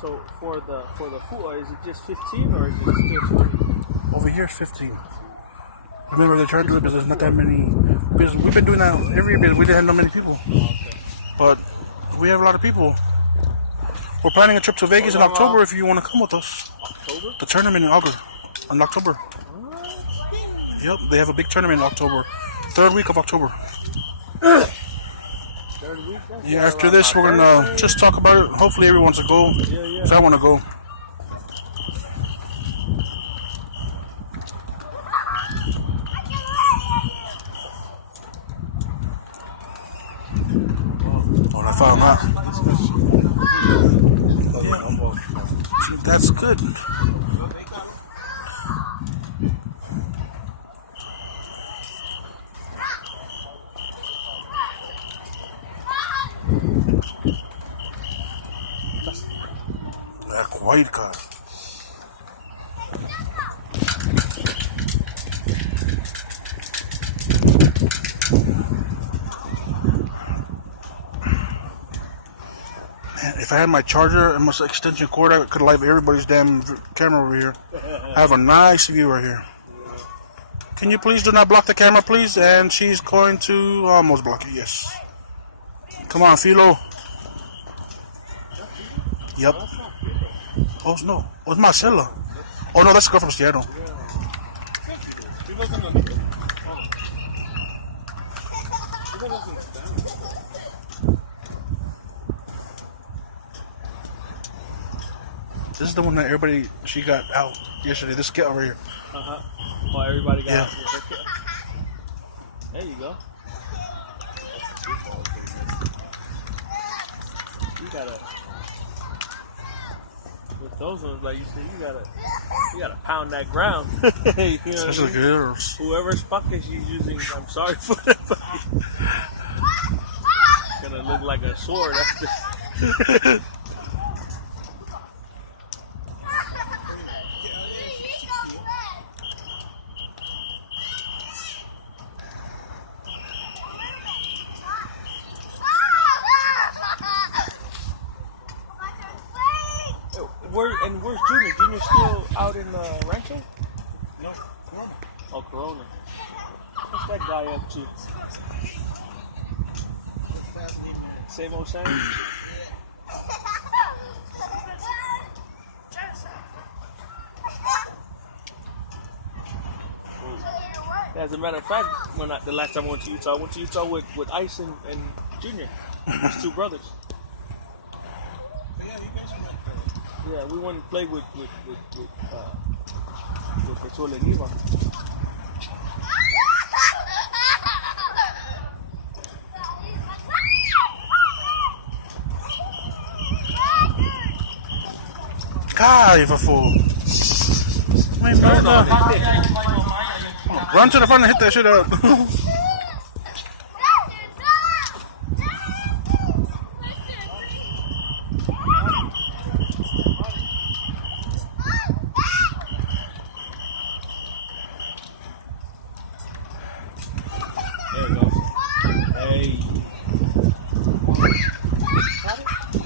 So for the food, is it just 15 or is it still 20? Over here, 15. Remember, they're trying to do it because there's not that many. Because we've been doing that every year, but we didn't have no many people. Okay. But we have a lot of people. We're planning a trip to Vegas in October if you want to come with us. October? The tournament in October. Yep, they have a big tournament in October. 3rd week of October. 3rd week? Yeah, after this, we're going to just talk about it. Hopefully, everyone wants to go. Yeah. If I want to go. Well, I found that. Yeah. That's good. That's white car. If I had my charger and my extension cord, I could light everybody's damn camera over here. I have a nice view right here. Can you please do not block the camera, please? And she's going to almost block it, yes. Come on, Philo. Yep. Oh, no. Oh, it's Marcella. Oh, no, that's the girl from Seattle. This is the one that she got out yesterday. This kid over here. Oh, everybody got out. There you go. You gotta, with those ones, like you said, you gotta pound that ground. You know, especially girls. Whoever's pocket she's using, I'm sorry for that, but it's gonna look like a sword. Where's Junior? Junior's still out in Rancho? No, Corona. Oh, Corona. What's that guy up to? Same old same? As a matter of fact, the last time I went to Utah with Ice and Junior. His two brothers. Yeah, we went and played with Bertol and Eva. Caiva, fool. Run to the front and hit that shit up.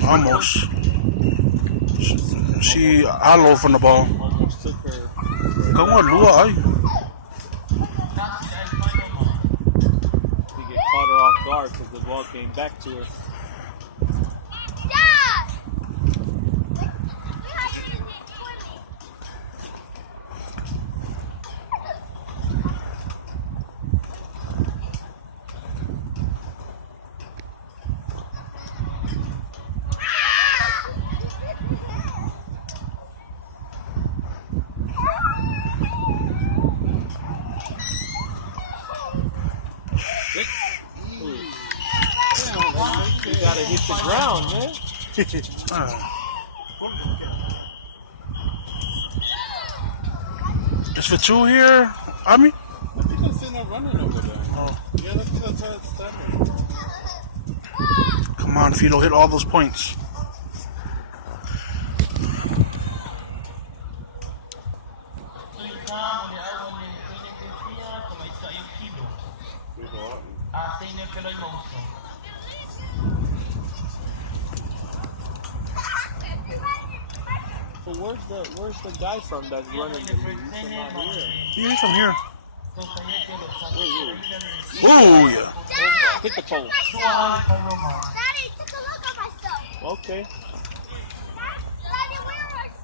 Almost. She hollow from the ball. Almost took her. Come on, Lua. He get caught her off guard because the ball came back to her. You gotta hit the ground, man. Is for two here? I mean, I think I'm sitting there running over there. Oh. Yeah, that's how it's standing. Come on, Philo, hit all those points. So where's the guy from that's running the league? He's from out here. He's from here. Wait. Oh, yeah. Hit the pole. Daddy, take a look at my stuff. Okay. Daddy, where is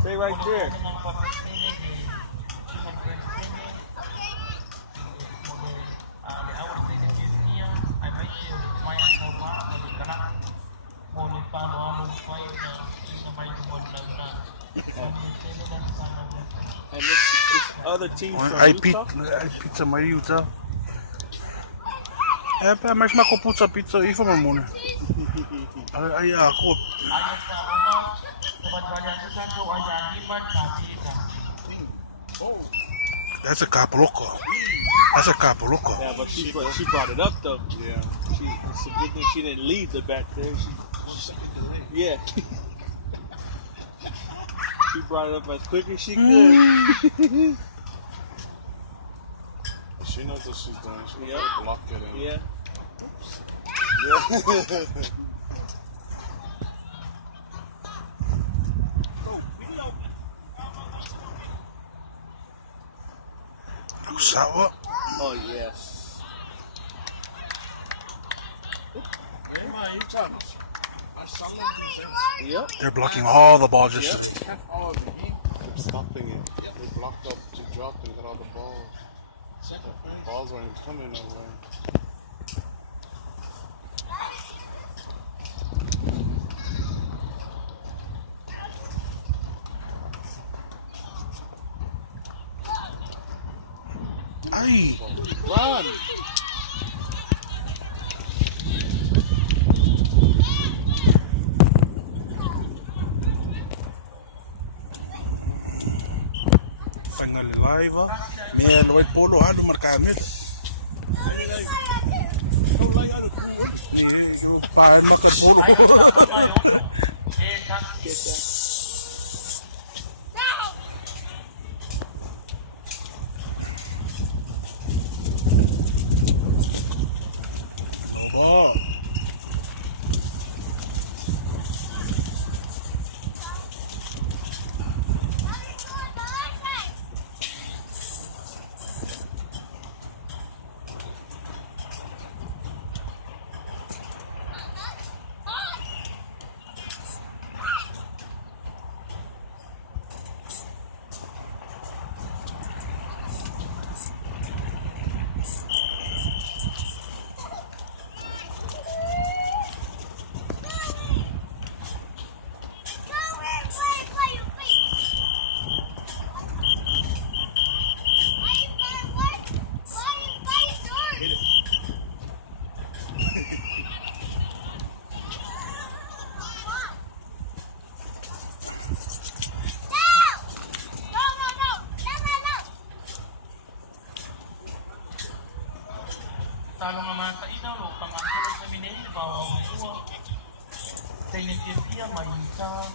Stay right there. And this other team from Ai Utah? pizza mai Utah. Mas uma pizza pizza aí foi mamona. Ai ako. That's a capoloco. That's a capoloco. Yeah, but she brought it up though. Yeah. It's a good thing she didn't leave the back there. Yeah. She brought it up as quick as she could. She knows what she's doing. She knows Yeah. how to block it in. Yeah. Yeah. Sour. Oh yes. Yep. They're blocking all the balls. Just Yep. They're stopping it. They blocked up to drop and got all the balls. The balls weren't coming nowhere. Ay. Run. Finally live. Man, white polo hado markamit. Paano makapolo? Oh. Talo nga mga kainaw, lo, pangasulog na minili, bawa ang uwa. Kaya nagkirtiya, may isa.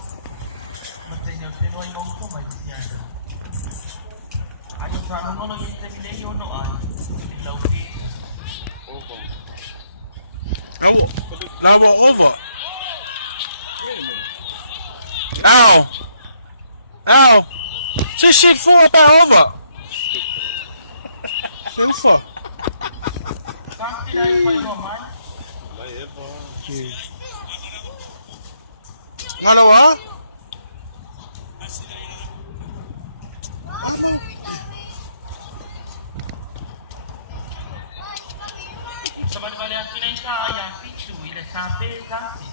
Magsanyaw sinuay mong ito, may siya. Ayaw sa anong ano yung sa minili, no ay. Ilaw di. Over. Now we're over. Ow! Ow! This shit full about over. Silver. Kampi na yung painuman. May eba. Ano what? Sa bali-bali ang pinay ka, yung pichu, ila sabi, kampi.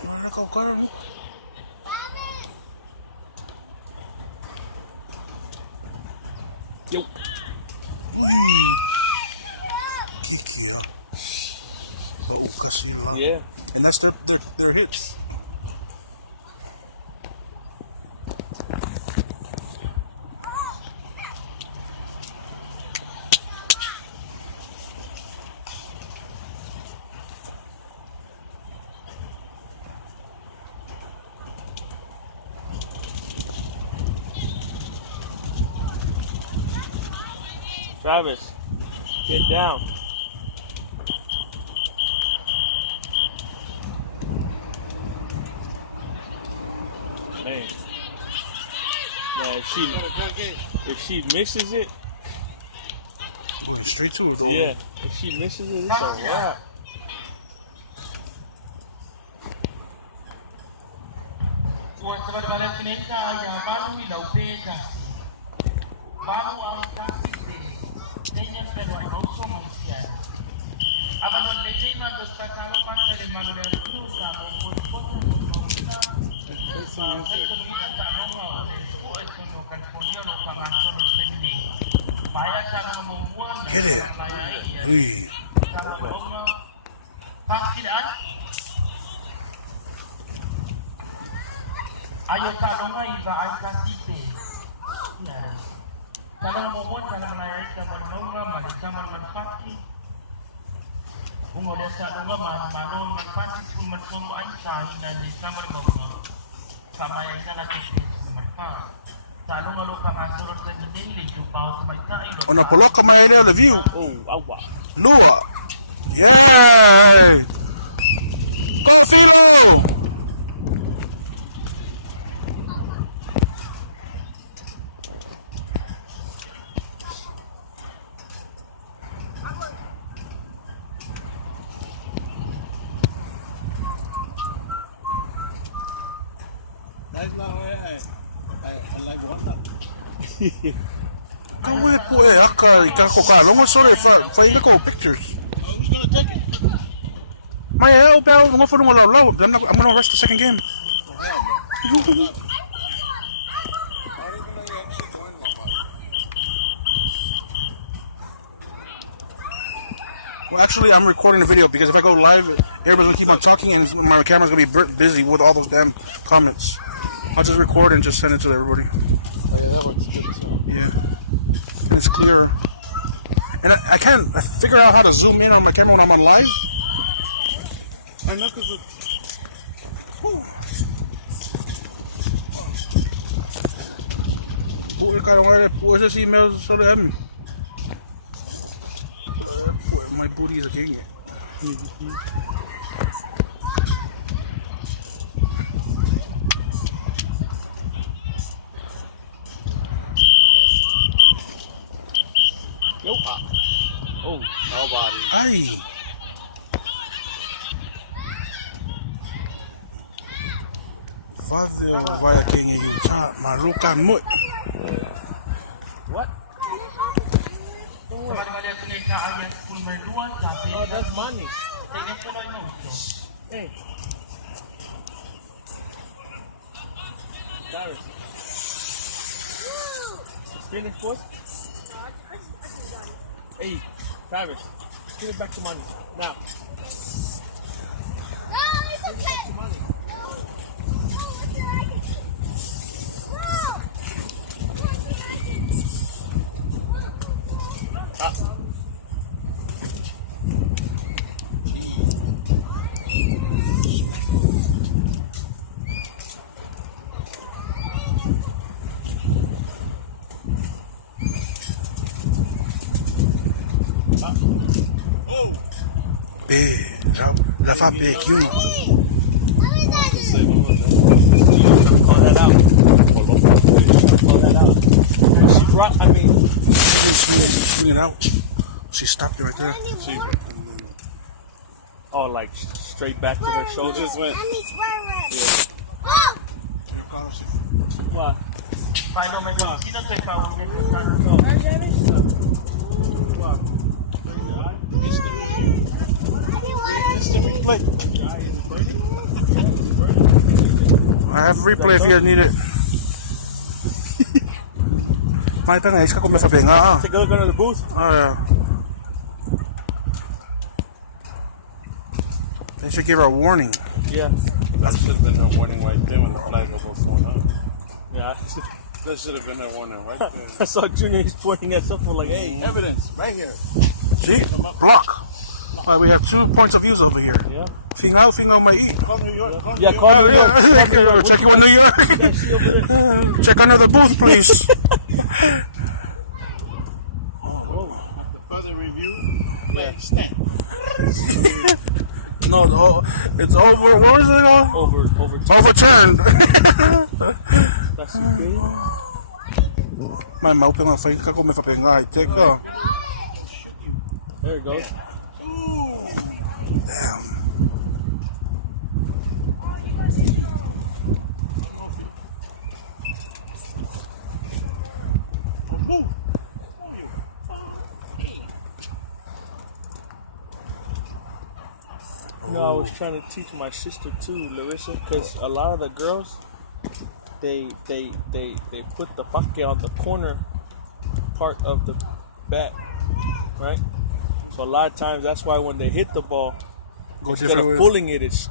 Ano ka karon? Yo. Kiki, oh, kasi, Yeah. and that's their hits. Travis, get down. Man. Yeah, if she misses it, Going straight to it, though. yeah, if she misses it, it's a wrap. Ua te wale kine ka ia balu I lau pēta. Balu au taki te teina whenua I roso mai sia. Avano le teima to sakalo panta le malu le atu ka mo kota mo mauna. Ma wheko mina ta longa o le kua sono California lo ka ngasono semine. Maya ka nga mo mua na Get it. malaya ia. Hey. Ka nga longa. Pakile ana. Ayo kalonga iba ay kasite. Yes. Kalonga mo mo kana malay ka manonga malika man manfati. Ungo de sa longa manon manfati sul manfongo ay sa ina ni kamar mo. Sama ay na la kisi manfa. Kalonga lo ka ngasoro sa ni tu pao sa may kai lo. Ona poloka mai area the view. Oh, awa. Lua. Yeah. Go Philo. Kawe po aka ikako ka longo sore fa ikako pictures. Who's gonna take it? My hell bell ngo for ngo low. I'm gonna rush the second game. Well, actually, I'm recording the video because if I go live, everybody's gonna keep on talking and my camera's gonna be busy with all those damn comments. I'll just record and just send it to everybody. Oh, yeah, that one's good too. Yeah, and it's clearer. And I can't figure out how to zoom in on my camera when I'm on live. I know because it's. Where's this email? So to me. My booty is a king. Yo, oh, Nobody. Ay. Father vaya king in Utah. Maruka mut. what? Sa bali ako ni ka ay kung may luwan sa Oh, that's money. Tingnan ko lang mo. Hey. Darius. Finish, boys. Hey, Travis, give it back to money now. No, it's okay. Money. No, what's the racket? No. What's the racket? La fa big, you know. What is that? Call that out. Call that out. She dropped. I mean, Swing it out. She stopped it right there. See, oh, like straight back to her shoulders. went. I need square ribs. Oh! What? Paano may sino to ikaw ang gano'n? No. I didn't want Replay. I have replay if you guys need it. May tanga, iska ko masabi nga. Take a look under the booth. Oh yeah. They should give her a warning. Yeah. That should have been her warning right there when the flag was going up. Yeah. That should have been her warning right there. I saw Junior. He's pointing at something like, "Hey." Evidence right here. See? Block. We have 2 points of views over here. Yeah. Thing out my E. Call New York. Yeah. Call New York. Call New York. Check you in New York. That shit over there. Check under the booth, please. The further review. Yeah. Stand. No, It's over. What was it called? Overturned. Overturned. That's okay. My mouth on face. Kako me fapengai. Take off. There it goes. Damn. You know, I was trying to teach my sister too, Larissa, because a lot of the girls, they put the pake on the corner part of the bat, right? So a lot of times that's why when they hit the ball, instead of pulling it, it's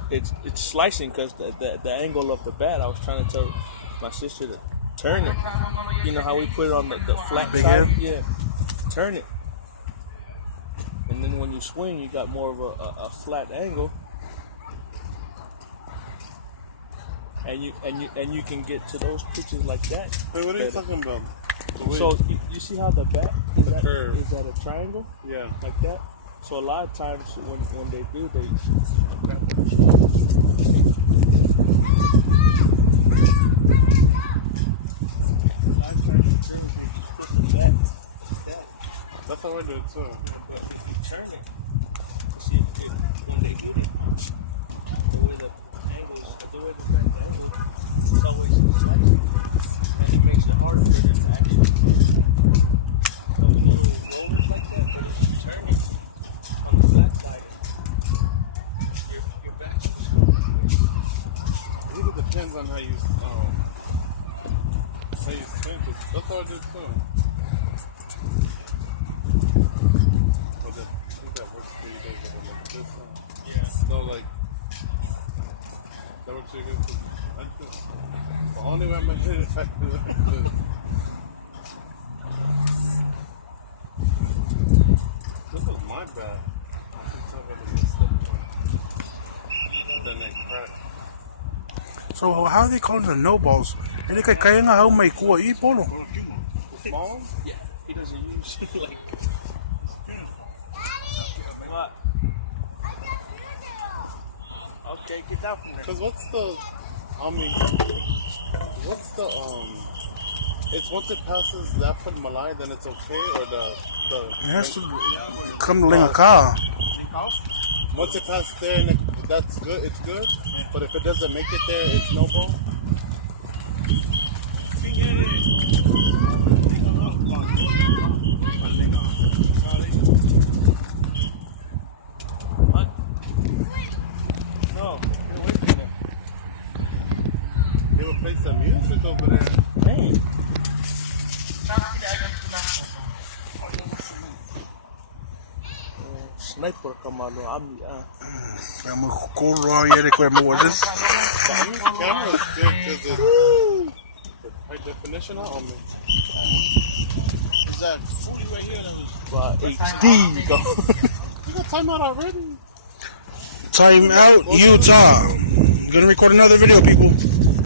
slicing because the angle of the bat. I was trying to tell my sister to turn it. You know how we put it on the flat side? Yeah, turn it. And then when you swing, you got more of a flat angle, and you can get to those pitches like that. Wait, what are you talking about? So you see how the bat is The curve. Is that a triangle? Yeah. Like that. So a lot of times when they do, they That's how I do it too. But if you turn it, see when they hit it, the way the angles, the way the angle, it's always slicing, and it makes it harder for them to actually hit. So when you rollers like that, but if you turn it on the flat side, your back's just going to I think it depends on how you swing. That's how I do it too. So like that works really good. The only way I'm gonna hit it if I do it like this. This was my bad. Then they cracked. So how are they calling the no balls? Hindi kaya nga how may kuha polo. Small? Yeah, he doesn't use like. What? Okay, get down from there. Cause what's the it's once it passes that foot Malay, then it's okay, or the It has to come to Lingaka. once it passes there and that's good, it's good. But if it doesn't make it there, it's no ball. What? No, get away from there. They would play some music over there. Hey. Sniper kamano ami I'm a cool raw yet. What is this? The camera's good because it's high definition on me. Is that 40 right here? That was HD go. you got timeout already. Time out, Utah. Gonna record another video, people.